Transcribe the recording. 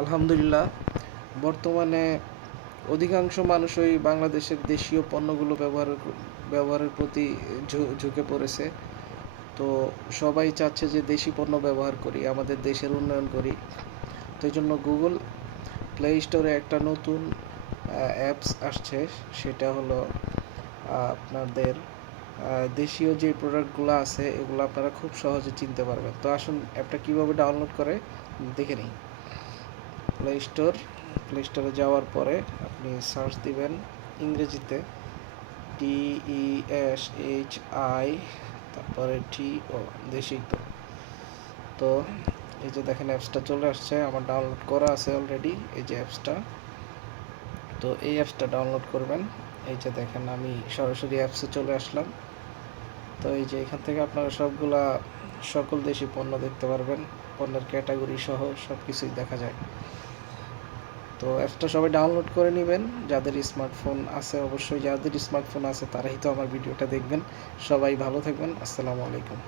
আলহামদুলিল্লাহ, বর্তমানে অধিকাংশ মানুষই বাংলাদেশের দেশীয় পণ্যগুলো ব্যবহার, ব্যবহারের প্রতি ঝুঁকে পড়েছে। তো সবাই চাচ্ছে যে দেশি পণ্য ব্যবহার করি, আমাদের দেশের উন্নয়ন করি। তো এই জন্য গুগল প্লে স্টোরে একটা নতুন অ্যাপস আসছে, সেটা হলো আপনাদের দেশীয় যে প্রোডাক্টগুলো আছে, এগুলো আপনারা খুব সহজে চিনতে পারবেন। তো আসুন অ্যাপটা কীভাবে ডাউনলোড করে, দেখে নিই। প্লে স্টোর প্লে স্টোরে যাওয়ার পরে আপনি সার্চ দিবেন ইংরেজিতে ই এস এইচ আই তারপরে টি ও দেশি তো। তো এই যে দেখেন অ্যাপসটা চলে আসছে, আমার ডাউনলোড করা আছে অলরেডি এই যে অ্যাপসটা তো এই অ্যাপসটা ডাউনলোড করবেন। এই যে দেখেন আমি সরাসরি অ্যাপসে চলে আসলাম। তো এই যে এখান থেকে আপনারা সবগুলা সকল দেশি পণ্য দেখতে পারবেন, পণ্যের ক্যাটাগরি সহ সব কিছুই দেখা যায়। তো অ্যাপসটা সবাই ডাউনলোড করে নেবেন। যাদের স্মার্টফোন আছে, অবশ্যই যাদের স্মার্টফোন আছে, তারাই তো আমার ভিডিওটা দেখবেন। সবাই ভালো থাকবেন। আসসালামু আলাইকুম।